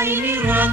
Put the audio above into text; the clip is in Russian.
мой мирак